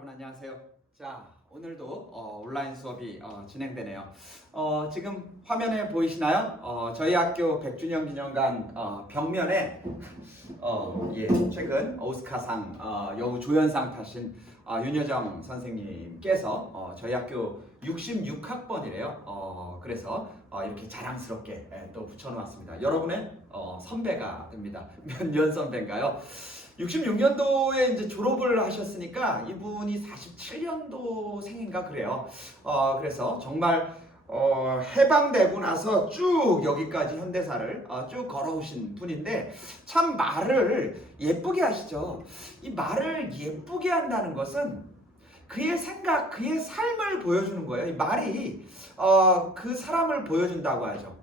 여러분 안녕하세요. 자, 오늘도 온라인 수업이 진행되네요. 지금 화면에 보이시나요? 저희 학교 100주년 기념관 벽면에 최근 오스카상 여우 조연상 타신 윤여정 선생님께서 저희 학교 66학번이래요. 그래서 이렇게 자랑스럽게 또 붙여놓았습니다. 여러분의 선배가 됩니다. 몇 년 선배인가요? 66년도에 이제 졸업을 하셨으니까 이분이 47년도 생인가 그래요. 그래서 정말 해방되고 나서 쭉 여기까지 현대사를 쭉 걸어오신 분인데 참 말을 예쁘게 하시죠. 이 말을 예쁘게 한다는 것은 그의 생각, 그의 삶을 보여주는 거예요. 이 말이 그 사람을 보여준다고 하죠.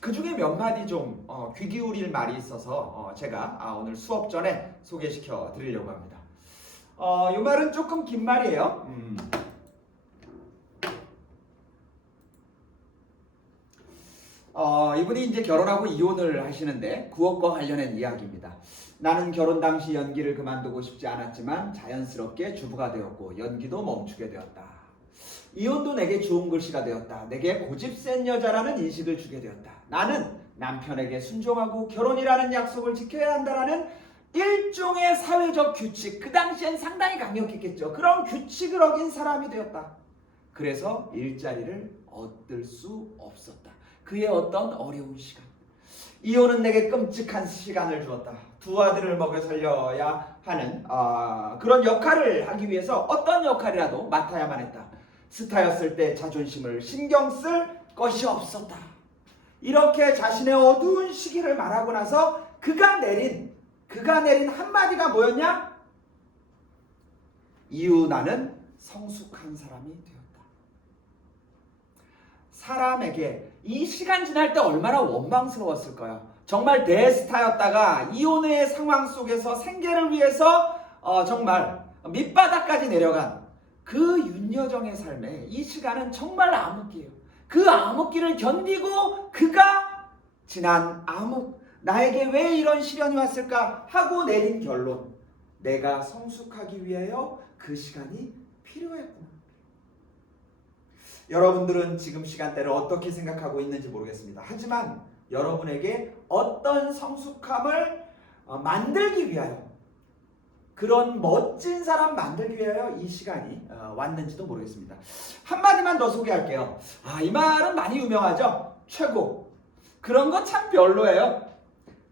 그 중에 몇 마디 좀 귀 기울일 말이 있어서 제가 오늘 수업 전에 소개시켜 드리려고 합니다. 이 말은 조금 긴 말이에요. 이분이 이제 결혼하고 이혼을 하시는데 구억과 관련된 이야기입니다. 나는 결혼 당시 연기를 그만두고 싶지 않았지만 자연스럽게 주부가 되었고 연기도 멈추게 되었다. 이혼도 내게 좋은 글씨가 되었다. 내게 고집 센 여자라는 인식을 주게 되었다. 나는 남편에게 순종하고 결혼이라는 약속을 지켜야 한다라는 일종의 사회적 규칙, 그 당시엔 상당히 강력했겠죠. 그런 규칙을 어긴 사람이 되었다. 그래서 일자리를 얻을 수 없었다. 그의 어떤 어려운 시간. 이혼은 내게 끔찍한 시간을 주었다. 두 아들을 먹여 살려야 하는 그런 역할을 하기 위해서 어떤 역할이라도 맡아야만 했다. 스타였을 때 자존심을 신경 쓸 것이 없었다. 이렇게 자신의 어두운 시기를 말하고 나서 그가 내린 한마디가 뭐였냐? 이후 나는 성숙한 사람이 되었다. 사람에게 이 시간 지날 때 얼마나 원망스러웠을까요? 정말 대스타였다가 이혼의 상황 속에서 생계를 위해서 정말 밑바닥까지 내려간 그 윤여정의 삶에 이 시간은 정말 암흑기예요. 그 암흑기를 견디고 그가 지난 암흑, 나에게 왜 이런 시련이 왔을까 하고 내린 결론, 내가 성숙하기 위하여 그 시간이 필요했구나. 여러분들은 지금 시간대를 어떻게 생각하고 있는지 모르겠습니다. 하지만 여러분에게 어떤 성숙함을 만들기 위하여, 그런 멋진 사람 만들기 위하여 이 시간이 왔는지도 모르겠습니다. 한마디만 더 소개할게요. 이 말은 많이 유명하죠. 최고. 그런 거 참 별로예요.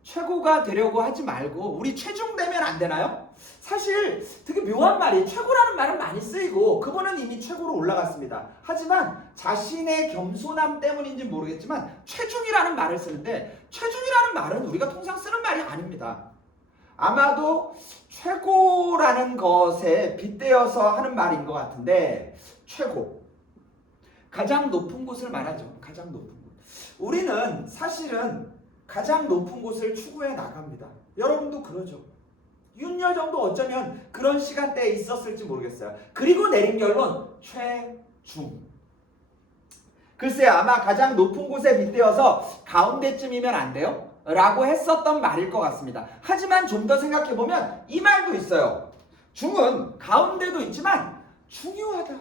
최고가 되려고 하지 말고 우리 최중되면 안 되나요? 사실 되게 묘한 말이, 최고라는 말은 많이 쓰이고 그분은 이미 최고로 올라갔습니다. 하지만 자신의 겸손함 때문인지 모르겠지만 최중이라는 말을 쓰는데, 최중이라는 말은 우리가 통상 쓰는 말이 아닙니다. 아마도 최고라는 것에 빗대어서 하는 말인 것 같은데, 최고, 가장 높은 곳을 말하죠. 가장 높은 곳. 우리는 사실은 가장 높은 곳을 추구해 나갑니다. 여러분도 그러죠. 윤여정도 어쩌면 그런 시간대에 있었을지 모르겠어요. 그리고 내린 결론, 최중. 글쎄, 아마 가장 높은 곳에 빗대어서 가운데쯤이면 안 돼요? 라고 했었던 말일 것 같습니다. 하지만 좀 더 생각해보면 이 말도 있어요. 중은 가운데도 있지만 중요하다.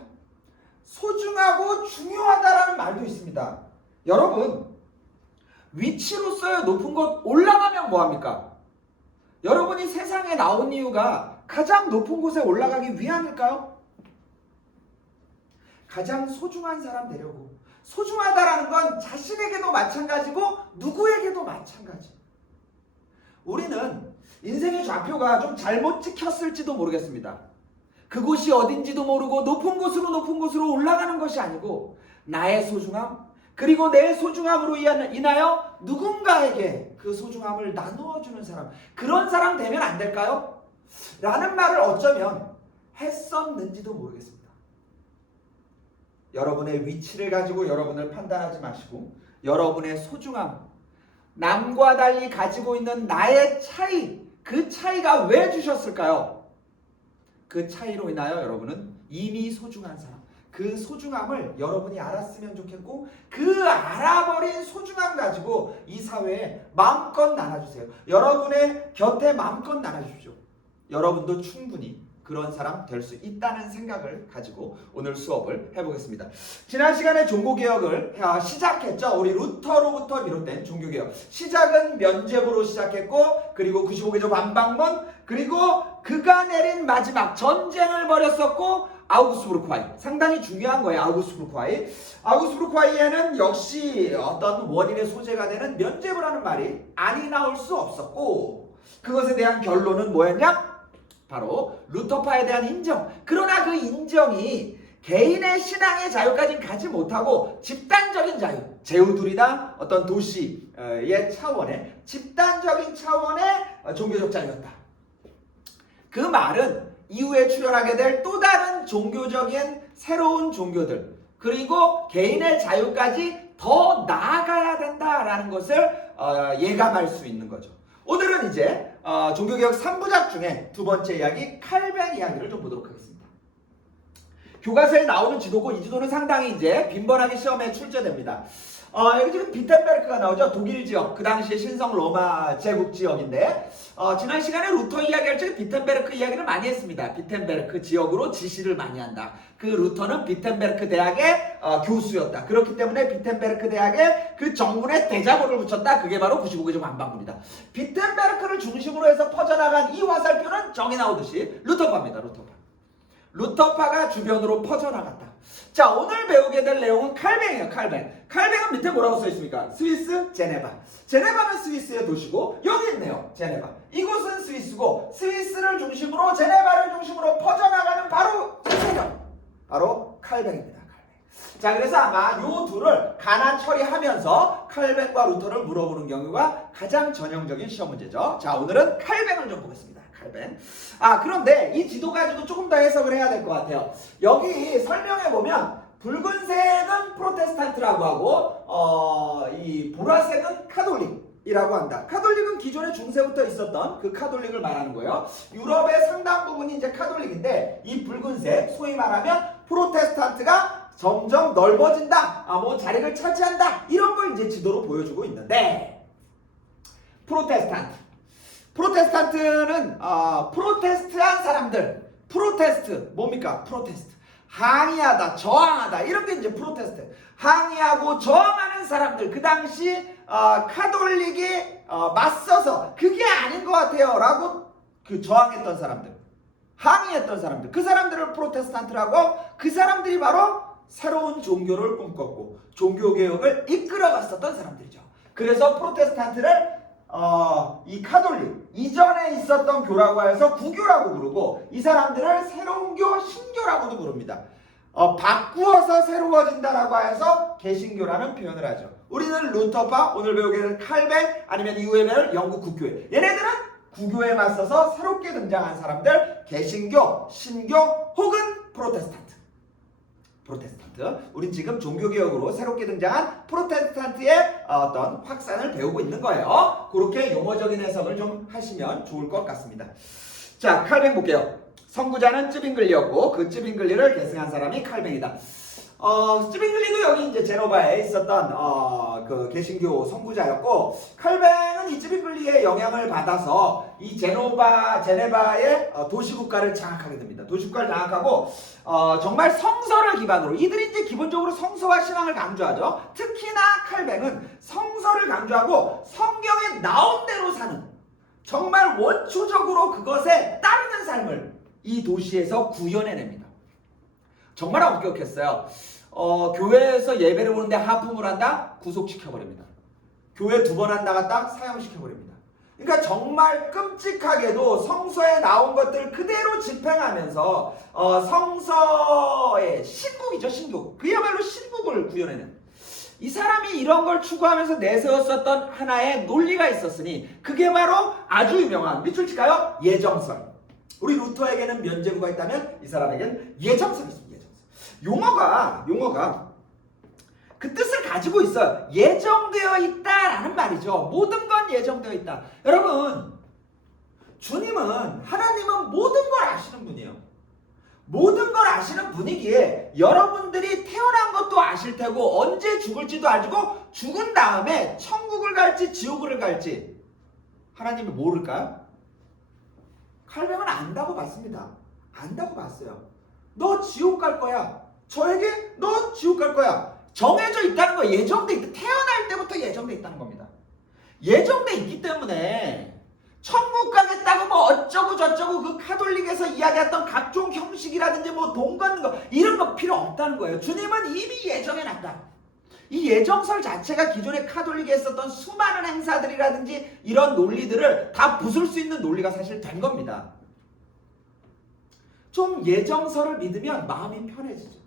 소중하고 중요하다라는 말도 있습니다. 여러분, 위치로서의 높은 곳 올라가면 뭐합니까? 여러분이 세상에 나온 이유가 가장 높은 곳에 올라가기 위함일까요? 가장 소중한 사람 되려고. 소중하다라는 건 자신에게도 마찬가지고 누구에게도 마찬가지. 우리는 인생의 좌표가 좀 잘못 찍혔을지도 모르겠습니다. 그곳이 어딘지도 모르고 높은 곳으로 올라가는 것이 아니고 나의 소중함, 그리고 내 소중함으로 인하여 누군가에게 그 소중함을 나누어주는 사람, 그런 사람 되면 안 될까요? 라는 말을 어쩌면 했었는지도 모르겠습니다. 여러분의 위치를 가지고 여러분을 판단하지 마시고, 여러분의 소중함, 남과 달리 가지고 있는 나의 차이, 그 차이가 왜 주셨을까요? 그 차이로 인하여 여러분은 이미 소중한 사람, 그 소중함을 여러분이 알았으면 좋겠고, 그 알아버린 소중함 가지고 이 사회에 마음껏 나눠주세요. 여러분의 곁에 마음껏 나눠주십시오. 여러분도 충분히 그런 사람 될 수 있다는 생각을 가지고 오늘 수업을 해보겠습니다. 지난 시간에 종교개혁을 시작했죠. 우리 루터로부터 비롯된 종교개혁. 시작은 면죄부로 시작했고, 그리고 95개조 반박문, 그리고 그가 내린 마지막 전쟁을 벌였었고, 아우구스트 브루크와이. 상당히 중요한 거예요. 아우구스트 브루크와이. 아우구스트 브루크와이에는 역시 어떤 원인의 소재가 되는 면죄부라는 말이 아니 나올 수 없었고, 그것에 대한 결론은 뭐였냐? 바로 루터파에 대한 인정. 그러나 그 인정이 개인의 신앙의 자유까지는 가지 못하고 집단적인 자유, 제후들이나 어떤 도시의 차원의 집단적인 차원의 종교적 자유였다. 그 말은 이후에 출현하게 될 또 다른 종교적인 새로운 종교들, 그리고 개인의 자유까지 더 나아가야 된다라는 것을 예감할 수 있는 거죠. 오늘은 이제 종교개혁 3부작 중에 두 번째 이야기, 칼뱅 이야기를 좀 보도록 하겠습니다. 교과서에 나오는 지도고, 이 지도는 상당히 이제 빈번하게 시험에 출제됩니다. 여기 지금 비텐베르크가 나오죠. 독일 지역, 그 당시에 신성 로마 제국 지역인데, 지난 시간에 루터 이야기할 적에 비텐베르크 이야기를 많이 했습니다. 비텐베르크 지역으로 지시를 많이 한다. 그 루터는 비텐베르크 대학의 교수였다. 그렇기 때문에 비텐베르크 대학에 그 정문에 대자보를 붙였다. 그게 바로 95개조 반박문이다. 비텐베르크를 중심으로 해서 퍼져나간 이 화살표는 정이 나오듯이 루터파입니다. 루터파가 주변으로 퍼져나갔다. 자, 오늘 배우게 될 내용은 칼뱅이에요. 칼뱅은 밑에 뭐라고 써 있습니까? 스위스 제네바. 제네바는 스위스의 도시고, 여기 있네요. 제네바. 이곳은 스위스고, 스위스를 중심으로 제네바를 중심으로 퍼져나가는 바로 세력, 바로 칼뱅입니다. 자, 그래서 아마 요 둘을 가나 처리하면서 칼뱅과 루터를 물어보는 경우가 가장 전형적인 시험 문제죠. 자, 오늘은 칼뱅을 좀 보겠습니다. 칼뱅. 그런데 이 지도 가지고 조금 더 해석을 해야 될 것 같아요. 여기 설명해 보면 붉은색은 프로테스탄트라고 하고, 이 보라색은 카톨릭이라고 한다. 카톨릭은 기존에 중세부터 있었던 그 카톨릭을 말하는 거예요. 유럽의 상당 부분이 이제 카톨릭인데, 이 붉은색, 소위 말하면 프로테스탄트가 점점 넓어진다, 자리를 차지한다, 이런 걸 이제 지도로 보여주고 있는데, 프로테스탄트는 프로테스트한 사람들. 프로테스트 뭡니까? 프로테스트 항의하다, 저항하다, 이런 게 이제 프로테스트. 항의하고 저항하는 사람들, 그 당시 카톨릭이 맞서서 그게 아닌 것 같아요 라고 그 저항했던 사람들, 항의했던 사람들, 그 사람들을 프로테스탄트라고, 그 사람들이 바로 새로운 종교를 꿈꿨고 종교개혁을 이끌어갔었던 사람들이죠. 그래서 프로테스탄트를 이 카톨릭 이전에 있었던 교라고 해서 구교라고 부르고, 이 사람들을 새로운 교, 신교라고도 부릅니다. 바꾸어서 새로워진다라고 해서 개신교라는 표현을 하죠. 우리는 루터파, 오늘 배우게 될 칼뱅, 아니면 이후에 배울 영국 국교회, 얘네들은 구교에 맞서서 새롭게 등장한 사람들, 개신교, 신교 혹은 프로테스탄트. 우린 지금 종교개혁으로 새롭게 등장한 프로테스탄트의 어떤 확산을 배우고 있는 거예요. 그렇게 용어적인 해석을 좀 하시면 좋을 것 같습니다. 자, 칼뱅 볼게요. 선구자는 쯔빙글리였고, 그 쯔빙글리를 계승한 사람이 칼뱅이다. 쯔빙글리도 여기 이제 제노바에 있었던 그 개신교 선구자였고, 칼뱅은 이 쯔빙글리의 영향을 받아서 이 제네바의 도시국가를 장악하게 됩니다. 도시국가를 장악하고 정말 성서를 기반으로, 이들이 이제 기본적으로 성서와 신앙을 강조하죠. 특히나 칼뱅은 성서를 강조하고 성경에 나온 대로 사는, 정말 원초적으로 그것에 따르는 삶을 이 도시에서 구현해냅니다. 정말 엄격했어요. 교회에서 예배를 보는데 하품을 한다? 구속시켜버립니다. 교회 2번 한다가 딱 사형시켜버립니다. 그러니까 정말 끔찍하게도 성서에 나온 것들 그대로 집행하면서 성서의 신국이죠, 신국. 그야말로 신국을 구현해낸. 이 사람이 이런 걸 추구하면서 내세웠었던 하나의 논리가 있었으니, 그게 바로 아주 유명한, 밑줄 칠까요? 예정설. 우리 루터에게는 면죄부가 있다면 이 사람에게는 예정설이 있습니다. 용어가 그 뜻을 가지고 있어요. 예정되어 있다라는 말이죠. 모든 건 예정되어 있다. 여러분, 주님은, 하나님은 모든 걸 아시는 분이에요. 모든 걸 아시는 분이기에 여러분들이 태어난 것도 아실 테고, 언제 죽을지도 알고, 죽은 다음에 천국을 갈지 지옥을 갈지 하나님이 모를까요? 칼뱅은 안다고 봤습니다. 안다고 봤어요. 너 지옥 갈 거야. 저에게 너 지옥 갈 거야. 정해져 있다는 거예요. 예정돼 있다. 태어날 때부터 예정돼 있다는 겁니다. 예정돼 있기 때문에 천국 가겠다고 뭐 어쩌고 저쩌고 그 카톨릭에서 이야기했던 각종 형식이라든지 뭐 돈 걷는 거 이런 거 필요 없다는 거예요. 주님은 이미 예정해 놨다. 이 예정설 자체가 기존의 카톨릭에 있었던 수많은 행사들이라든지 이런 논리들을 다 부술 수 있는 논리가 사실 된 겁니다. 좀 예정설을 믿으면 마음이 편해지죠.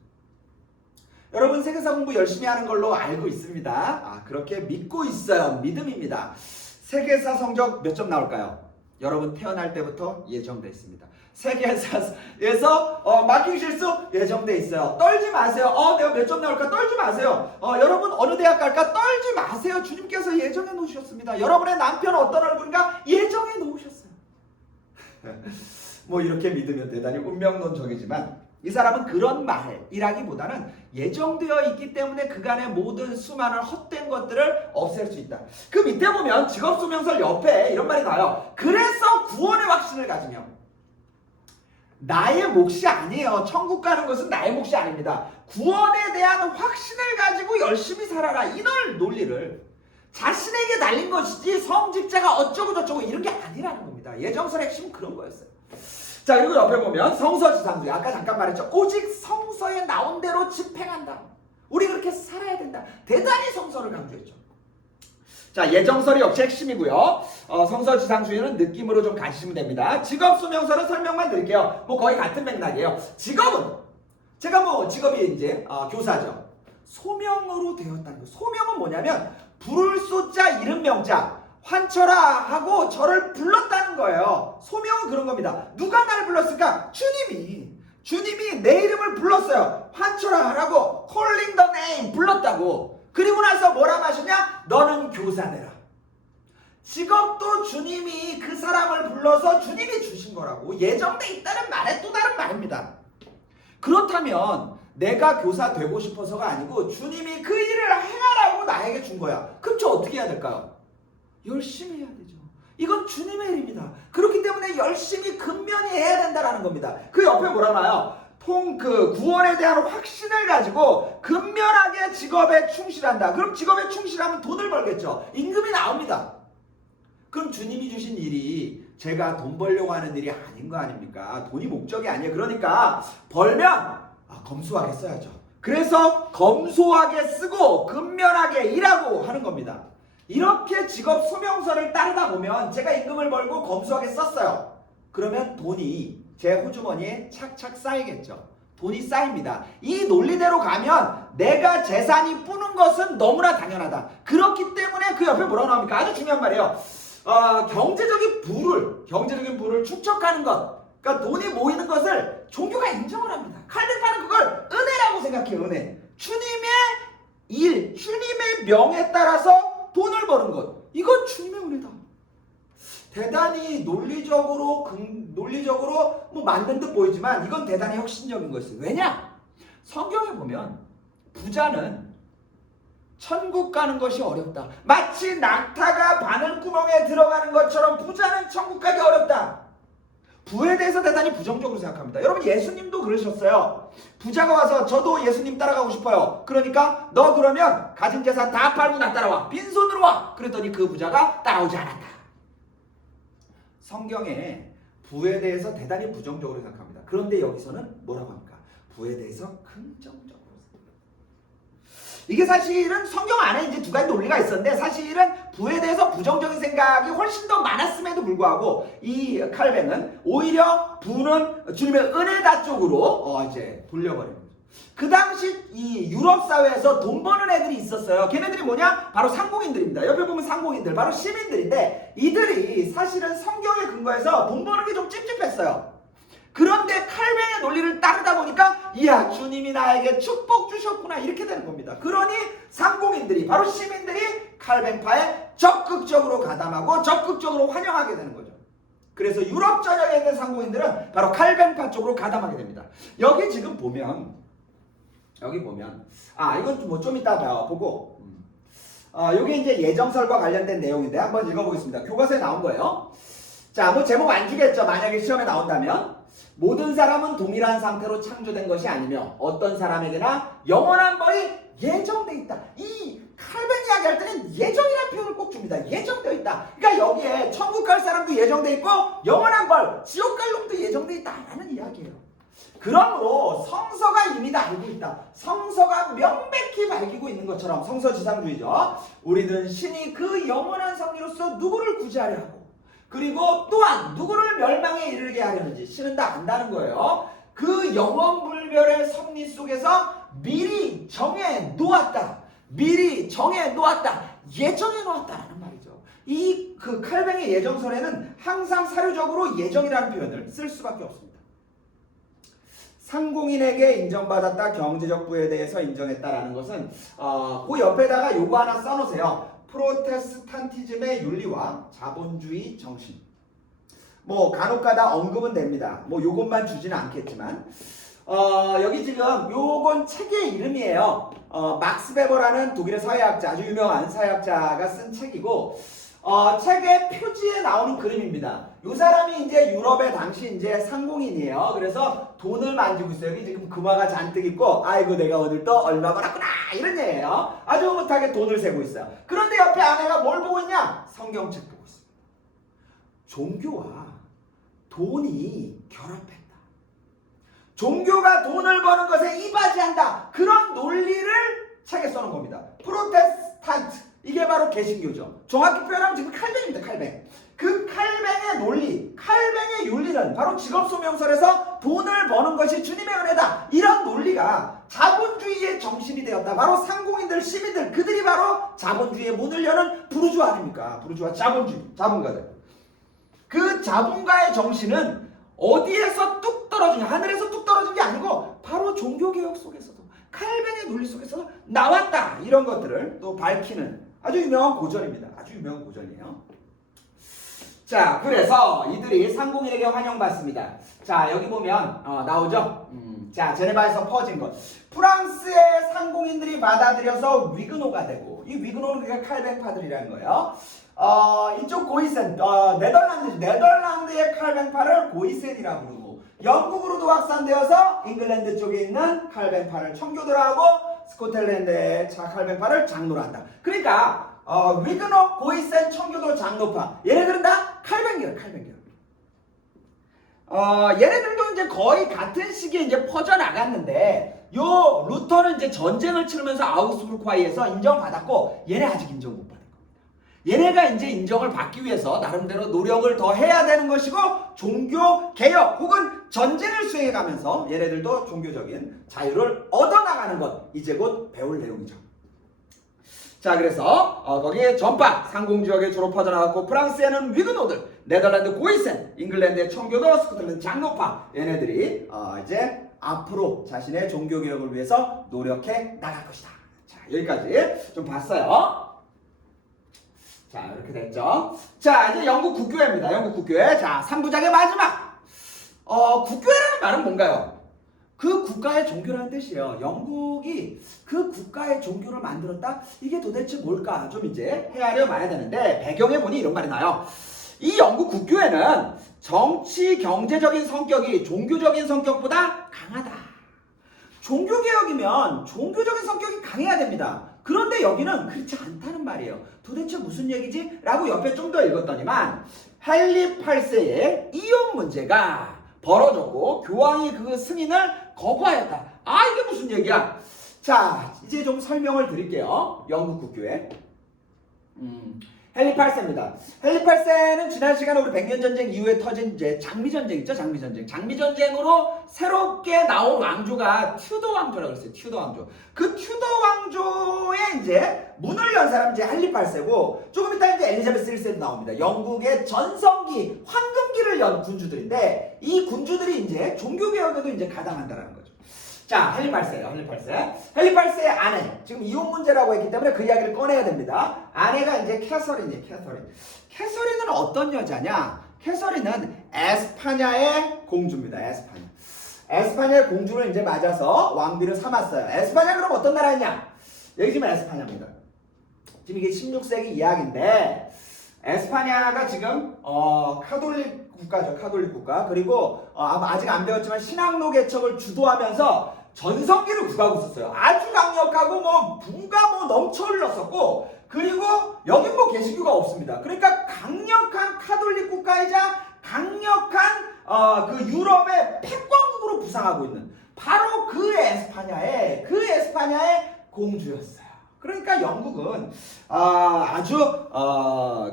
여러분 세계사 공부 열심히 하는 걸로 알고 있습니다. 그렇게 믿고 있어요. 믿음입니다. 세계사 성적 몇 점 나올까요? 여러분 태어날 때부터 예정돼 있습니다. 세계사에서 마킹 실수 예정돼 있어요. 떨지 마세요. 내가 몇 점 나올까? 떨지 마세요. 여러분 어느 대학 갈까? 떨지 마세요. 주님께서 예정해 놓으셨습니다. 여러분의 남편 어떤 얼굴인가? 예정해 놓으셨어요. 뭐 이렇게 믿으면 대단히 운명론적이지만 이 사람은 그런 말이라기보다는 예정되어 있기 때문에 그간의 모든 수많은 헛된 것들을 없앨 수 있다. 그 밑에 보면 직업소명설 옆에 이런 말이 나와요. 그래서 구원의 확신을 가지며 나의 몫이 아니에요. 천국 가는 것은 나의 몫이 아닙니다. 구원에 대한 확신을 가지고 열심히 살아라. 이런 논리를 자신에게 달린 것이지 성직자가 어쩌고 저쩌고 이런 게 아니라는 겁니다. 예정설의 핵심은 그런 거였어요. 자, 그리고 옆에 보면 성서지상주의. 아까 잠깐 말했죠. 오직 성서에 나온 대로 집행한다. 우리 그렇게 살아야 된다. 대단히 성서를 강조했죠. 자, 예정설이 역시 핵심이고요. 성서지상주의는 느낌으로 좀 가시면 됩니다. 직업소명설은 설명만 드릴게요. 뭐 거의 같은 맥락이에요. 직업은 제가 뭐 직업이 이제 교사죠. 소명으로 되었다는 거예요. 소명은 뭐냐면 부를 소자 이름 명자 환철아 하고 저를 불렀다는 거예요. 소명은 그런 겁니다. 누가 나를 불렀을까? 주님이 내 이름을 불렀어요. 환철아 하라고 calling the name 불렀다고. 그리고 나서 뭐라고 하셨냐? 너는 교사 되라. 직업도 주님이 그 사람을 불러서 주님이 주신 거라고. 예정돼 있다는 말의 또 다른 말입니다. 그렇다면 내가 교사 되고 싶어서가 아니고 주님이 그 일을 행하라고 나에게 준 거야. 그럼 저 어떻게 해야 될까요? 열심히 해야 되죠. 이건 주님의 일입니다. 그렇기 때문에 열심히 근면히 해야 된다는 겁니다. 그 옆에 뭐라나요? 그 구원에 대한 확신을 가지고 근면하게 직업에 충실한다. 그럼 직업에 충실하면 돈을 벌겠죠. 임금이 나옵니다. 그럼 주님이 주신 일이 제가 돈 벌려고 하는 일이 아닌 거 아닙니까? 돈이 목적이 아니에요. 그러니까 벌면 검소하게 써야죠. 그래서 검소하게 쓰고 근면하게 일하고 하는 겁니다. 이렇게 직업 소명서를 따르다 보면 제가 임금을 벌고 검소하게 썼어요. 그러면 돈이 제 호주머니에 착착 쌓이겠죠. 돈이 쌓입니다. 이 논리대로 가면 내가 재산이 뿌는 것은 너무나 당연하다. 그렇기 때문에 그 옆에 뭐라고 나옵니까? 아주 중요한 말이에요. 경제적인 부를 축적하는 것. 그러니까 돈이 모이는 것을 종교가 인정을 합니다. 칼빈파는 그걸 은혜라고 생각해요. 은혜. 주님의 일, 주님의 명에 따라서 돈을 버는 것. 이건 주님의 은혜다. 대단히 논리적으로 뭐 만든 듯 보이지만 이건 대단히 혁신적인 것이에요. 왜냐? 성경에 보면 부자는 천국 가는 것이 어렵다. 마치 낙타가 바늘구멍에 들어가는 것처럼 부자는 천국 가기 어렵다. 부에 대해서 대단히 부정적으로 생각합니다. 여러분 예수님도 그러셨어요. 부자가 와서 저도 예수님 따라가고 싶어요. 그러니까 너 그러면 가진 재산 다 팔고 나 따라와. 빈손으로 와. 그랬더니 그 부자가 따라오지 않았다. 성경에 부에 대해서 대단히 부정적으로 생각합니다. 그런데 여기서는 뭐라고 합니까? 부에 대해서 긍정적으로. 이게 사실은 성경 안에 이제 두 가지 논리가 있었는데 사실은 부에 대해서 부정적인 생각이 훨씬 더 많았음에도 불구하고 이 칼뱅은 오히려 부는 주님의 은혜다 쪽으로 이제 돌려버린 거죠. 그 당시 이 유럽 사회에서 돈 버는 애들이 있었어요. 걔네들이 뭐냐? 바로 상공인들입니다. 옆에 보면 상공인들, 바로 시민들인데 이들이 사실은 성경에 근거해서 돈 버는 게 좀 찝찝했어요. 그런데 칼뱅의 논리를 따르다 보니까 이야 주님이 나에게 축복 주셨구나 이렇게 되는 겁니다. 그러니 상공인들이 바로 시민들이 칼뱅파에 적극적으로 가담하고 적극적으로 환영하게 되는 거죠. 그래서 유럽 전역에 있는 상공인들은 바로 칼뱅파 쪽으로 가담하게 됩니다. 여기 지금 보면 이건 뭐 좀 이따 보고 이게 이제 예정설과 관련된 내용인데 한번 읽어보겠습니다. 교과서에 나온 거예요. 자, 뭐 제목 안 주겠죠. 만약에 시험에 나온다면 모든 사람은 동일한 상태로 창조된 것이 아니며 어떤 사람에게나 영원한 벌이 예정돼 있다. 이 칼뱅 이야기할 때는 예정이라는 표현을 꼭 줍니다. 예정되어 있다. 그러니까 여기에 천국 갈 사람도 예정돼 있고 영원한 벌, 지옥 갈 놈도 예정돼 있다라는 이야기예요. 그러므로 성서가 이미 다 알고 있다. 성서가 명백히 밝히고 있는 것처럼 성서지상주의죠. 우리는 신이 그 영원한 섭리로서 누구를 구제하려 하고 그리고 또한 누구를 멸망에 이르게 하려는지 신은 다 안다는 거예요. 그 영원불멸의 섭리 속에서 미리 정해 놓았다. 미리 정해 놓았다. 예정해 놓았다라는 말이죠. 이 그 칼뱅의 예정설에는 항상 사료적으로 예정이라는 표현을 쓸 수밖에 없습니다. 상공인에게 인정받았다. 경제적 부에 대해서 인정했다라는 것은 그 옆에다가 요거 하나 써놓으세요. 프로테스탄티즘의 윤리와 자본주의 정신. 뭐 간혹가다 언급은 됩니다. 뭐 요것만 주지는 않겠지만 여기 지금 요건 책의 이름이에요. 막스 베버라는 독일의 사회학자, 아주 유명한 사회학자가 쓴 책이고 책의 표지에 나오는 그림입니다. 요 사람이 이제 유럽의 당시 이제 상공인이에요. 그래서 돈을 만지고 있어요. 여기 지금 금화가 잔뜩 있고, 아이고 내가 오늘 또 얼마 벌었구나 이런 얘기예요. 아주 흐뭇하게 돈을 세고 있어요. 그런데 옆에 아내가 뭘 보고 있냐? 성경책 보고 있어요. 종교와 돈이 결합했다. 종교가 돈을 버는 것에 이바지한다. 그런 논리를 책에 써놓은 겁니다. 프로테스탄트. 이게 바로 개신교죠. 정확히 표현하면 지금 칼뱅입니다. 칼뱅. 그 칼뱅의 논리, 칼뱅의 윤리는 바로 직업소명설에서 돈을 버는 것이 주님의 은혜다. 이런 논리가 자본주의의 정신이 되었다. 바로 상공인들, 시민들, 그들이 바로 자본주의의 문을 여는 부르주아 아닙니까? 부르주아 자본주의, 자본가들. 그 자본가의 정신은 어디에서 뚝 떨어진, 하늘에서 뚝 떨어진 게 아니고 바로 종교개혁 속에서도 칼뱅의 논리 속에서 나왔다. 이런 것들을 또 밝히는 아주 유명한 고전입니다. 아주 유명한 고전이에요. 자, 그래서 이들이 상공인에게 환영받습니다. 자, 여기 보면 나오죠? 자, 제네바에서 퍼진 것. 프랑스의 상공인들이 받아들여서 위그노가 되고, 이 위그노는 그러니까 칼뱅파들이라는 거예요. 이쪽 고이센, 네덜란드의 칼뱅파를 고이센이라 부르고, 영국으로도 확산되어서 잉글랜드 쪽에 있는 칼뱅파를 청교도라고, 스코틀랜드의 칼뱅파를 장로라 한다. 그러니까 위그노, 고이센, 청교도, 장로파 얘네들은 다 칼뱅계열, 칼뱅계열. 얘네들도 이제 거의 같은 시기에 이제 퍼져 나갔는데 요 루터는 이제 전쟁을 치르면서 아우스부르크화이에서 인정받았고 얘네 아직 인정 못 받은 겁니다. 얘네가 이제 인정을 받기 위해서 나름대로 노력을 더 해야 되는 것이고 종교 개혁 혹은 전쟁을 수행해가면서 얘네들도 종교적인 자유를 얻어나가는 것 이제 곧 배울 내용이죠. 자, 그래서 거기에 전파 상공지역에 주로 퍼져나갔고 프랑스에는 위그노들, 네덜란드 고이센, 잉글랜드의 청교도, 스코틀랜드 장로파 얘네들이 이제 앞으로 자신의 종교개혁을 위해서 노력해 나갈 것이다. 자, 여기까지 좀 봤어요. 자, 이렇게 됐죠. 자, 이제 영국 국교회입니다. 영국 국교회. 자, 3부작의 마지막. 국교회라는 말은 뭔가요? 그 국가의 종교라는 뜻이에요. 영국이 그 국가의 종교를 만들었다? 이게 도대체 뭘까? 좀 이제 헤아려 봐야 되는데 배경에 보니 이런 말이 나요. 이 영국 국교회는 정치, 경제적인 성격이 종교적인 성격보다 강하다. 종교개혁이면 종교적인 성격이 강해야 됩니다. 그런데 여기는 그렇지 않다는 말이에요. 도대체 무슨 얘기지? 라고 옆에 좀 더 읽었더니만 헨리 8세의 이혼 문제가 벌어졌고 교황이 그 승인을 거부하였다. 아, 이게 무슨 얘기야? 자, 이제 좀 설명을 드릴게요. 영국 국교회. 헨리 8세입니다. 헨리 8세는 지난 시간에 우리 백년전쟁 이후에 터진 이제 장미전쟁 있죠? 장미전쟁. 장미전쟁으로 새롭게 나온 왕조가 튜더 왕조라고 그랬어요. 튜더 왕조. 그 튜더 왕조의 이제 문을 연 사람이 이제 헨리 8세고 조금 이따 이제 엘리자베스 1세도 나옵니다. 영국의 전성기, 황금기를 연 군주들인데 이 군주들이 이제 종교개혁에도 이제 가담한다라는 거죠. 자, 헨리 8세예요. 헨리 8세. 헨리 8세의 아내. 지금 이혼 문제라고 했기 때문에 그 이야기를 꺼내야 됩니다. 아내가 이제 캐서린이에요. 캐서린. 캐서린은 어떤 여자냐? 캐서린은 에스파냐의 공주입니다. 에스파냐. 에스파냐의 공주를 이제 맞아서 왕비를 삼았어요. 에스파냐 그럼 어떤 나라였냐? 여기 지금 에스파냐입니다. 지금 이게 16세기 이야기인데 에스파냐가 지금 카톨릭 국가죠. 카톨릭 국가. 그리고 아직 안 배웠지만 신학로 개척을 주도하면서 전성기를 구가하고 있었어요. 아주 강력하고 뭐 부가 뭐 넘쳐 흘렀었고, 그리고 여긴 뭐 개신교가 없습니다. 그러니까 강력한 카톨릭 국가이자 강력한 그 유럽의 패권국으로 부상하고 있는 바로 그 에스파냐의 공주였어요. 그러니까 영국은 아주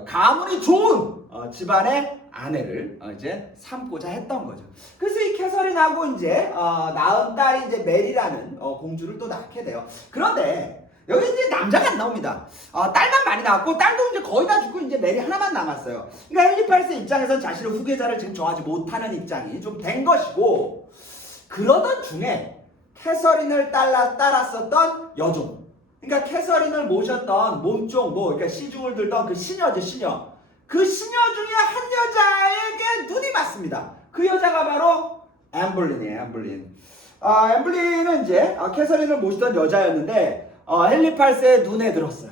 가문이 좋은 집안의 아내를 이제 삼고자 했던 거죠. 그래서 이 캐서린하고 이제 낳은 딸이 이제 메리라는 공주를 또 낳게 돼요. 그런데 여기 이제 남자가 안 나옵니다. 딸만 많이 나왔고, 딸도 이제 거의 다 죽고 이제 메리 하나만 남았어요. 그러니까 헨리 8세 입장에서는 자신의 후계자를 지금 정하지 못하는 입장이 좀 된 것이고, 그러던 중에 캐서린을 따랐었던 여종, 그러니까 캐서린을 모셨던 몸종, 그러니까 시중을 들던 그 시녀죠, 시녀. 그 시녀 중에 한 여자에게 눈이 맞습니다. 그 여자가 바로 엠블린이에요, 엠블린. 엠블린은 이제 캐서린을 모시던 여자였는데, 헨리 8세의 눈에 들었어요.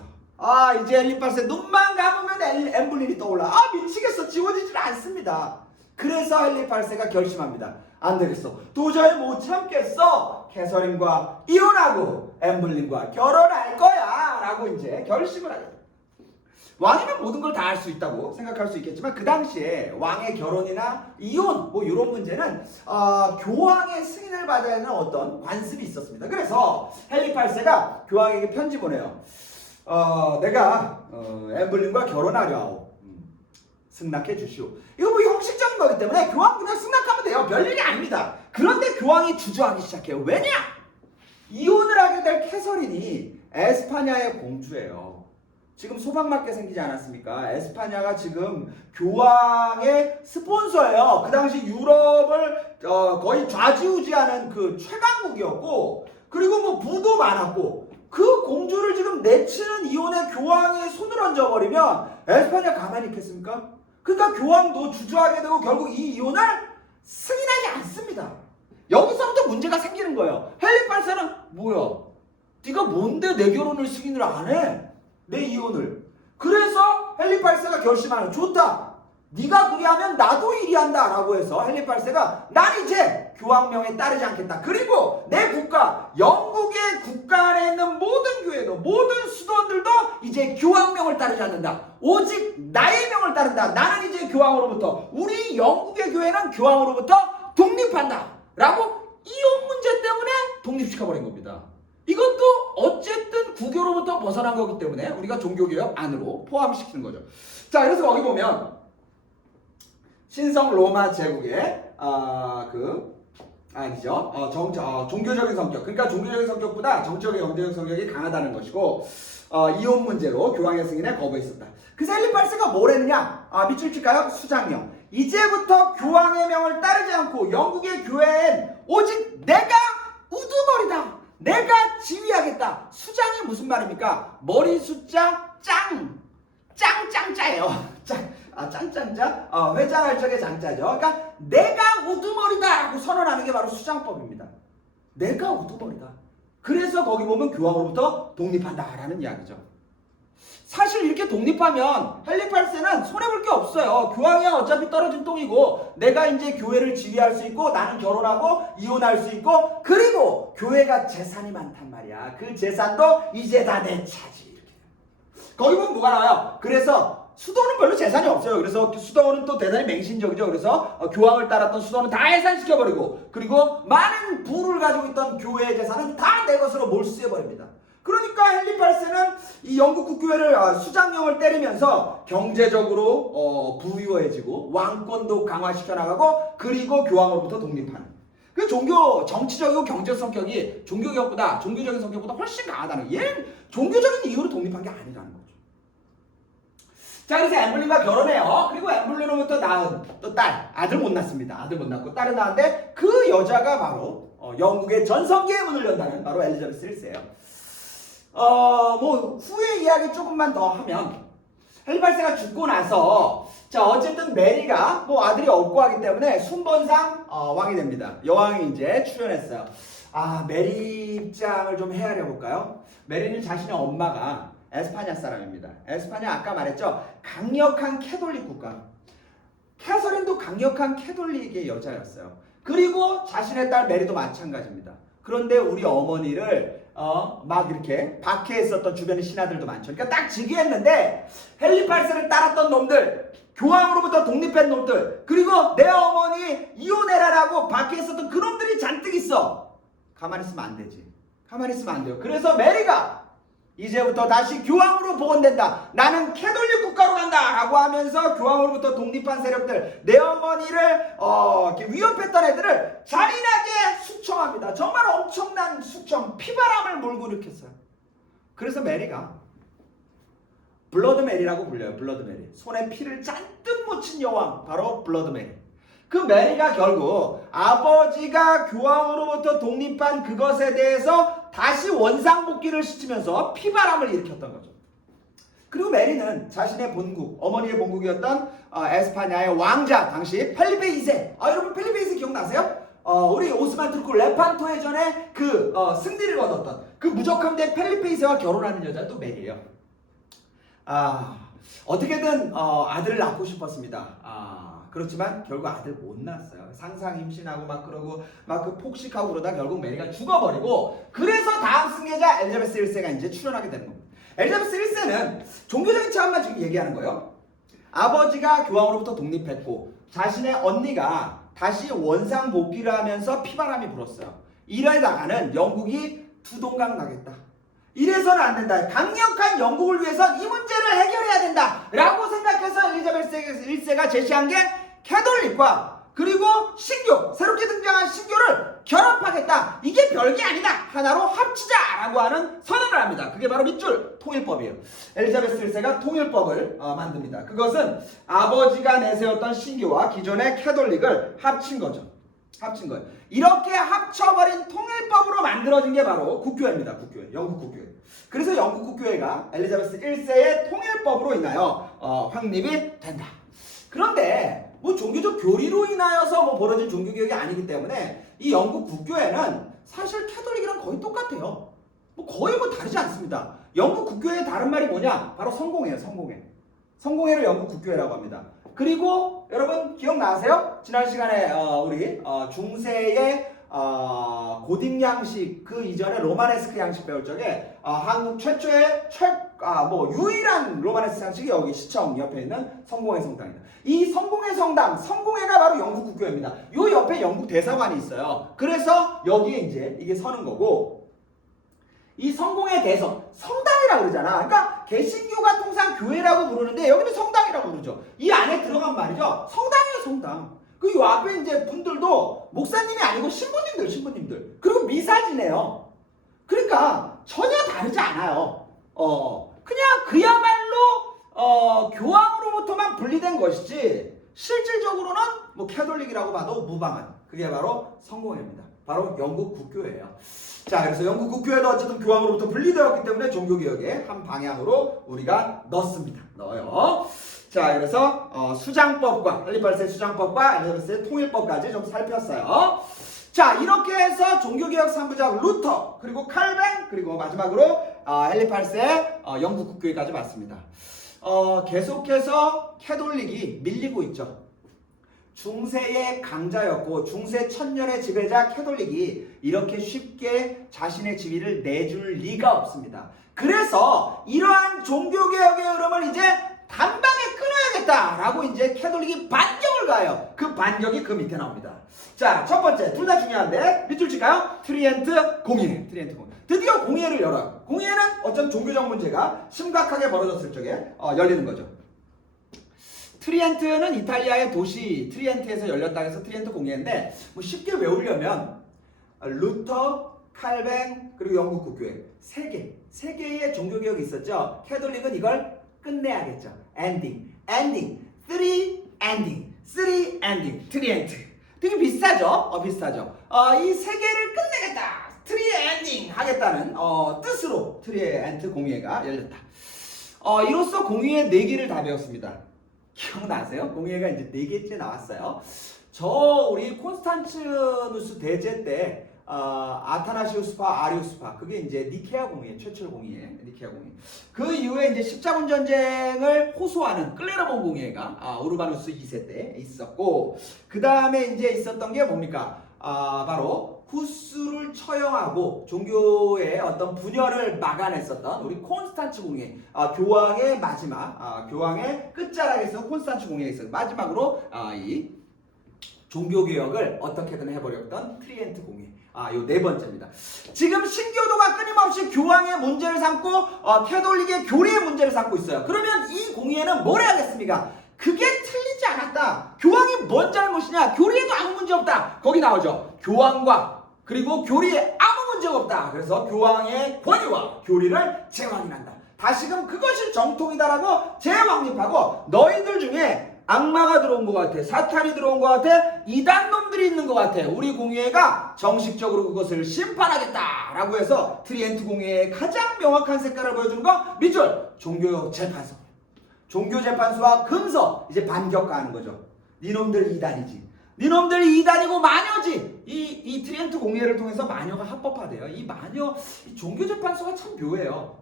이제 헨리 8세 눈만 감으면 엠블린이 떠올라. 미치겠어. 지워지질 않습니다. 그래서 헨리 8세가 결심합니다. 안 되겠어. 도저히 못 참겠어. 캐서린과 이혼하고 엠블린과 결혼할 거야. 라고 이제 결심을 하게 돼요. 왕이면 모든 걸 다 할 수 있다고 생각할 수 있겠지만, 그 당시에 왕의 결혼이나 이혼 뭐 이런 문제는 교황의 승인을 받아야 하는 어떤 관습이 있었습니다. 그래서 헨리 8세가 교황에게 편지 보내요. 내가 엠블린과 결혼하려하오. 승낙해 주시오. 이거 뭐 형식적인 거기 때문에 교황 그냥 승낙하면 돼요. 별일이 아닙니다. 그런데 교황이 주저하기 시작해요. 왜냐? 이혼을 하게 될 캐서린이 에스파냐의 공주예요. 지금 소방맞게 생기지 않았습니까? 에스파냐가 지금 교황의 스폰서예요. 그 당시 유럽을 거의 좌지우지하는 그 최강국이었고, 그리고 뭐 부도 많았고, 그 공주를 지금 내치는 이혼에 교황이 손을 얹어버리면 에스파냐 가만히 있겠습니까? 그러니까 교황도 주저하게 되고 결국 이 이혼을 승인하지 않습니다. 여기서부터 문제가 생기는 거예요. 헨리 8세는 뭐야? 네가 뭔데 내 결혼을 승인을 안 해? 내 이혼을. 그래서 헨리 8세가 결심하는, 좋다. 네가 그리 하면 나도 이리 한다 라고 해서 헨리 8세가 난 이제 교황명에 따르지 않겠다. 그리고 내 국가, 영국의 국가 안에 있는 모든 교회도, 모든 수도원들도 이제 교황명을 따르지 않는다. 오직 나의 명을 따른다. 나는 이제 교황으로부터, 우리 영국의 교회는 교황으로부터 독립한다 라고 이혼 문제 때문에 독립시켜버린 겁니다. 이것도 어쨌든 국교로부터 벗어난 거기 때문에 우리가 종교개혁 안으로 포함시키는 거죠. 자, 그래서 거기 보면 신성 로마 제국의 종교적인 성격, 그러니까 종교적인 성격보다 정치적인 경제적 성격이 강하다는 것이고, 이혼 문제로 교황의 승인에 거부했었다. 그래서 헨리 8세가 뭘 했느냐? 밑줄 칠까요? 수장령. 이제부터 교황의 명을 따르지 않고 영국의 교회엔 오직 내가 우두머리다. 내가 지휘하겠다. 수장이 무슨 말입니까? 머리 숫자 짱짱짜예요. 짱짱짜? 회장할 적의 장자죠. 그러니까 내가 우두머리다라고 선언하는 게 바로 수장법입니다. 내가 우두머리다. 그래서 거기 보면 교황으로부터 독립한다라는 이야기죠. 사실 이렇게 독립하면 헨리 8세는 손해볼 게 없어요. 교황이야 어차피 떨어진 똥이고, 내가 이제 교회를 지휘할 수 있고, 나는 결혼하고 이혼할 수 있고, 그리고 교회가 재산이 많단 말이야. 그 재산도 이제 다 내 차지. 이렇게. 거기 보면 뭐가 나와요? 그래서 수도원은 별로 재산이 없어요. 그래서 수도원은 또 대단히 맹신적이죠. 그래서 교황을 따랐던 수도원은 다 해산시켜버리고, 그리고 많은 부를 가지고 있던 교회의 재산은 다 내 것으로 몰수해버립니다. 그러니까 헨리 8세는 이 영국 국교회를 수장령을 때리면서 경제적으로 부유해지고 왕권도 강화시켜 나가고, 그리고 교황으로부터 독립하는. 그 정치적이고 경제적 성격이 종교적인 성격보다 훨씬 강하다는, 얘는 종교적인 이유로 독립한 게 아니라는 거죠. 자, 그래서 엠블린과 결혼해요. 그리고 엠블린으로부터 낳은 또 딸, 아들 못 낳습니다. 아들 못 낳고 딸을 낳았는데, 그 여자가 바로 영국의 전성기의 문을 연다는 바로 엘리자베스 1세예요. 뭐 후에 이야기 조금만 더 하면, 헨리 8세가 죽고 나서 어쨌든 메리가 뭐 아들이 없고 하기 때문에 순번상 왕이 됩니다. 여왕이 이제 출연했어요. 메리 입장을 좀 헤아려 볼까요? 메리는 자신의 엄마가 에스파냐 사람입니다. 에스파냐 아까 말했죠. 강력한 캐톨릭 국가. 캐서린도 강력한 캐톨릭의 여자였어요. 그리고 자신의 딸 메리도 마찬가지입니다. 그런데 우리 어머니를 막 이렇게 박해했었던 주변의 신하들도 많죠. 그러니까 딱 즉위했는데 헨리 8세를 따랐던 놈들, 교황으로부터 독립한 놈들, 그리고 내 어머니 이혼해라라고 박해했었던 그놈들이 잔뜩 있어. 가만히 있으면 안 되지. 가만히 있으면 안 돼요. 그래서 메리가 이제부터 다시 교황으로 복원된다. 나는 캐톨릭 국가로 간다. 라고 하면서 교황으로부터 독립한 세력들, 내 어머니를 이렇게 위협했던 애들을 잔인하게 숙청합니다. 정말 엄청난 숙청, 피바람을 몰고 일으켰어요. 그래서 메리가 블러드 메리라고 불려요. 블러드 메리. 손에 피를 잔뜩 묻힌 여왕, 바로 블러드 메리. 그 메리가 결국 아버지가 교황으로부터 독립한 그것에 대해서 다시 원상복귀를 시키면서 피바람을 일으켰던 거죠. 그리고 메리는 자신의 본국, 어머니의 본국이었던 에스파냐의 왕자, 당시 펠리페 2세. 여러분 펠리페 2세 기억나세요? 우리 오스만 투르크 레판토 해전에 그 승리를 거뒀던 그 무적함대 펠리페 2세와 결혼하는 여자가 또 메리예요. 어떻게든 아들을 낳고 싶었습니다. 그렇지만 결국 아들 못 낳았어요. 상상 임신하고 막 그러고 막 그 폭식하고 그러다 결국 메리가 죽어버리고, 그래서 다음 승계자 엘리자베스 1세가 이제 출연하게 되는 겁니다. 엘리자베스 1세는 종교적인 차원만 지금 얘기하는 거예요. 아버지가 교황으로부터 독립했고 자신의 언니가 다시 원상 복귀를 하면서 피바람이 불었어요. 이러다가는 영국이 두동강 나겠다. 이래서는 안 된다. 강력한 영국을 위해서 이 문제를 해결해야 된다 라고 생각해서 엘리자베스 1세가 제시한 게 캐톨릭과 그리고 신교, 새롭게 등장한 신교를 결합하겠다. 이게 별게 아니다. 하나로 합치자라고 하는 선언을 합니다. 그게 바로 밑줄 통일법이에요. 엘리자베스 1세가 통일법을 만듭니다. 그것은 아버지가 내세웠던 신교와 기존의 캐톨릭을 합친 거죠. 합친 거예요. 이렇게 합쳐버린 통일법으로 만들어진 게 바로 국교회입니다. 국교회, 영국 국교회. 그래서 영국 국교회가 엘리자베스 1세의 통일법으로 인하여 확립이 된다. 그런데 뭐 종교적 교리로 인하여서 벌어진 종교개혁이 아니기 때문에 이 영국 국교회는 사실 캐톨릭이랑 거의 똑같아요. 거의 다르지 않습니다. 영국 국교회의 다른 말이 뭐냐? 바로 성공회예요. 성공회. 성공회를 영국 국교회라고 합니다. 그리고 여러분 기억나세요? 지난 시간에 우리 중세의 고딕 양식, 그 이전에 로마네스크 양식 배울 적에 한국 최초의 유일한 로마네스크 양식이 여기 시청 옆에 있는 성공회 성당입니다. 이 성공회 성당, 성공회가 바로 영국 국교회입니다. 요 옆에 영국 대사관이 있어요. 그래서 여기에 이제 이게 서는 거고, 이 성공회 대성, 성당이라고 그러잖아. 그러니까 개신교가 통상 교회라고 부르는데 여기는 성당이라고 부르죠. 이 안에 들어간 말이죠. 성당이에요, 성당. 그 요 앞에 이제 분들도 목사님이 아니고 신부님들. 그리고 미사 지내요. 그러니까 전혀 다르지 않아요. 그냥 그야말로 교황으로부터만 분리된 것이지 실질적으로는 뭐 캐톨릭이라고 봐도 무방한, 그게 바로 성공회입니다. 바로 영국 국교회예요. 자, 그래서 영국 국교회도 어쨌든 교황으로부터 분리되었기 때문에 종교개혁의 한 방향으로 우리가 넣어요. 자, 그래서 수장법과 헨리 8세 수장법과 엘리자베스의 통일법까지 좀 살폈어요. 자, 이렇게 해서 종교개혁 3부작 루터, 그리고 칼뱅, 그리고 마지막으로 헨리 8세 영국 국교회까지 봤습니다. 계속해서 캐톨릭이 밀리고 있죠. 중세의 강자였고 중세 천년의 지배자 캐톨릭이 이렇게 쉽게 자신의 지위를 내줄 리가 없습니다. 그래서 이러한 종교개혁의 흐름을 이제 단방에 끊어야겠다라고 이제 캐톨릭이 반격을 가요. 그 반격이 그 밑에 나옵니다. 자, 첫 번째, 둘 다 중요한데 밑줄 칠까요? 트리엔트 공의회. 드디어 공의회를 열어요. 공의회는 어떤 종교적 문제가 심각하게 벌어졌을 적에 열리는 거죠. 트리엔트는 이탈리아의 도시 트리엔트에서 열렸다 해서 트리엔트 공의회인데, 뭐 쉽게 외우려면 루터, 칼뱅, 그리고 영국 국교회 세 개의 종교개혁이 있었죠. 캐톨릭은 이걸 끝내야겠죠. 엔딩, three ending, 트리엔트. 되게 비슷하죠? 이 세 개를 끝내겠다, 트리 엔딩 하겠다는 뜻으로 트리엔트 공의회가 열렸다. 이로써 공의회 4개를 다 배웠습니다. 기억나세요? 공의회가 이제 4개째 나왔어요. 우리 콘스탄티누스 대제 때 아타나시우스파, 아리우스파, 그게 이제 니케아 공의 최초의 공의에 니케아 공의. 그 이후에 이제 십자군 전쟁을 호소하는 클레르몬 공의회가 우르바누스 2세 때 있었고, 그 다음에 이제 있었던 게 뭡니까? 바로 후스를 처형하고 종교의 어떤 분열을 막아냈었던 우리 콘스탄츠 공의, 교황의 마지막, 교황의 끝자락에서 콘스탄츠 공의가 있어요. 마지막으로 이 종교개혁을 어떻게든 해버렸던 트리엔트 공의. 요 네 번째입니다. 지금 신교도가 끊임없이 교황의 문제를 삼고 캐톨릭의 교리의 문제를 삼고 있어요. 그러면 이 공의회는 뭘 해야겠습니까? 그게 틀리지 않았다. 교황이 뭔 잘못이냐? 교리에도 아무 문제 없다. 거기 나오죠. 교황과 그리고 교리에 아무 문제가 없다. 그래서 교황의 권위와 교리를 재확인한다. 다시금 그것이 정통이다라고 재확립하고, 너희들 중에 악마가 들어온 것 같아, 사탄이 들어온 것 같아, 이단놈들이 있는 것 같아, 우리 공의회가 정식적으로 그것을 심판하겠다라고 해서 트리엔트 공의회의 가장 명확한 색깔을 보여주는 거 밑줄 종교재판소. 종교재판소와 금서 이제 반격가하는 거죠. 니놈들 이단이지. 니놈들이 이단이고 마녀지. 이 트리엔트 공의회를 통해서 마녀가 합법화돼요. 이 마녀, 이 종교재판소가 참 묘해요.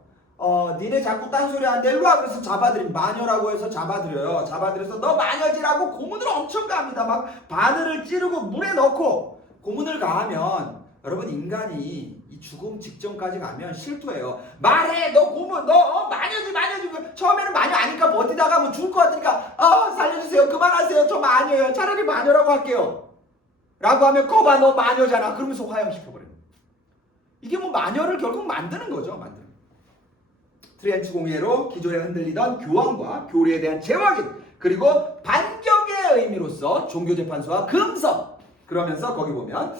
니네 자꾸 딴소리 하는데 일로와, 그래서 잡아들인 마녀라고 해서 잡아들여요. 잡아들여서 너 마녀지라고 고문을 엄청 가합니다. 막 바늘을 찌르고 물에 넣고 고문을 가하면, 여러분 인간이 이 죽음 직전까지 가면 실토해요. 말해, 너 고문, 너 마녀지. 처음에는 마녀 아니까 버티다가 뭐 죽을 것 같으니까 살려주세요, 그만하세요, 저 마녀예요, 차라리 마녀라고 할게요 라고 하면, 거봐 너 마녀잖아, 그러면서 화형시켜버려요. 이게 뭐 마녀를 결국 만드는 거죠. 트리엔트 공의회로 기존에 흔들리던 교황과 교리에 대한 재확인, 그리고 반격의 의미로서 종교재판소와 금서. 그러면서 거기 보면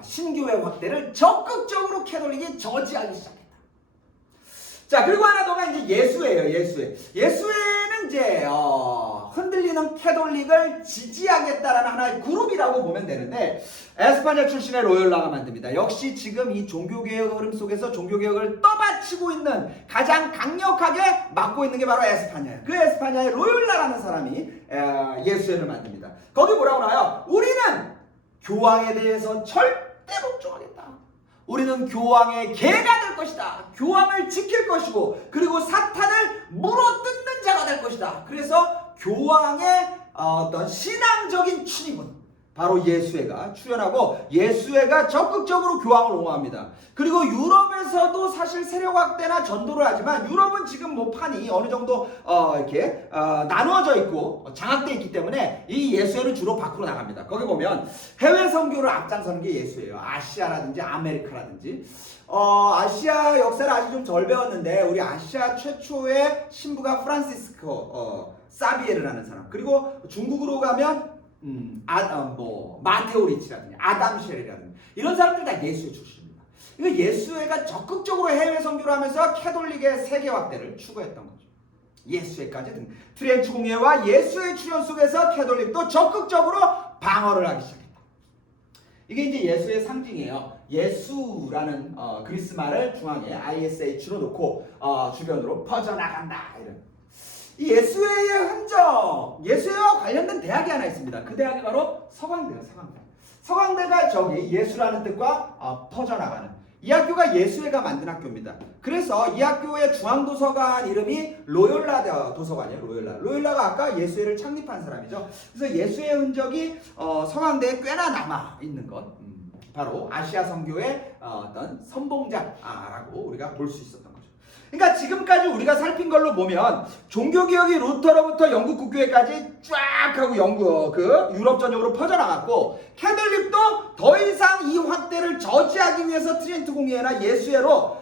신교회 확대를 적극적으로 캐톨릭이 저지하기 시작했다. 자, 그리고 하나 더가 이제 예수회예요. 예수회는 이제 흔들리는 캐톨릭을 지지하겠다라는 하나의 그룹이라고 보면 되는데, 에스파냐 출신의 로열라가 만듭니다. 역시 지금 이 종교개혁 흐름 속에서 종교개혁을 떠받치고 있는, 가장 강력하게 막고 있는 게 바로 에스파냐예요. 그 에스파냐의 로열라라는 사람이 예수회를 만듭니다. 거기 뭐라고 나와요? 우리는 교황에 대해서 절대 복종하겠다. 우리는 교황의 개가 될 것이다. 교황을 지킬 것이고, 그리고 사탄을 물어뜯는 자가 될 것이다. 그래서 교황의 어떤 신앙적인 출입은 바로 예수회가 출연하고, 예수회가 적극적으로 교황을 옹호합니다. 그리고 유럽에서도 사실 세력 확대나 전도를 하지만, 유럽은 지금 뭐 판이 어느 정도 이렇게 나누어져 있고 장악되어 있기 때문에 이 예수회는 주로 밖으로 나갑니다. 거기 보면 해외 선교를 앞장서는 게 예수회예요. 아시아라든지 아메리카라든지. 아시아 역사를 아직 좀 덜 배웠는데, 우리 아시아 최초의 신부가 프란시스코 사비에르라는 사람, 그리고 중국으로 가면 마테오 리치라든지 아담 쉘이라든지 이런 사람들 다 예수회 출신입니다. 이거 예수회가 적극적으로 해외 선교를 하면서 캐톨릭의 세계 확대를 추구했던 거죠. 예수회까지 등 트리엔트 공의회와 예수회 출현 속에서 캐톨릭도 적극적으로 방어를 하기 시작했다. 이게 이제 예수의 상징이에요. 예수라는 그리스 말을 중앙에 ISH로 놓고 주변으로 퍼져나간다, 이런. 이 예수회의 흔적, 예수회와 관련된 대학이 하나 있습니다. 그 대학이 바로 서강대예요. 서강대가 저기 예수라는 뜻과 퍼져나가는, 이 학교가 예수회가 만든 학교입니다. 그래서 이 학교의 중앙도서관 이름이 로열라 도서관이에요. 로열라가 아까 예수회를 창립한 사람이죠. 그래서 예수의 흔적이 서강대에 꽤나 남아 있는 것, 바로 아시아 선교의 어떤 선봉자라고 우리가 볼 수 있었던 거죠. 그러니까 지금까지 우리가 살핀 걸로 보면, 종교개혁이 루터로부터 영국 국교회까지 쫙 하고 유럽 전역으로 퍼져나갔고, 캐톨릭도 더 이상 이 확대를 저지하기 위해서 트리엔트 공의회나 예수회로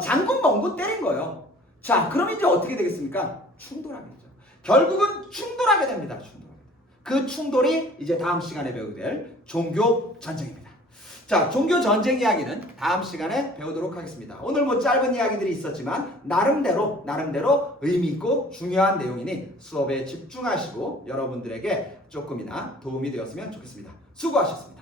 장군멍구 때린 거예요. 자, 그럼 이제 어떻게 되겠습니까? 충돌하겠죠. 결국은 충돌하게 됩니다. 그 충돌이 이제 다음 시간에 배우게 될 종교 전쟁입니다. 자, 종교 전쟁 이야기는 다음 시간에 배우도록 하겠습니다. 오늘 뭐 짧은 이야기들이 있었지만 나름대로 의미 있고 중요한 내용이니 수업에 집중하시고 여러분들에게 조금이나 도움이 되었으면 좋겠습니다. 수고하셨습니다.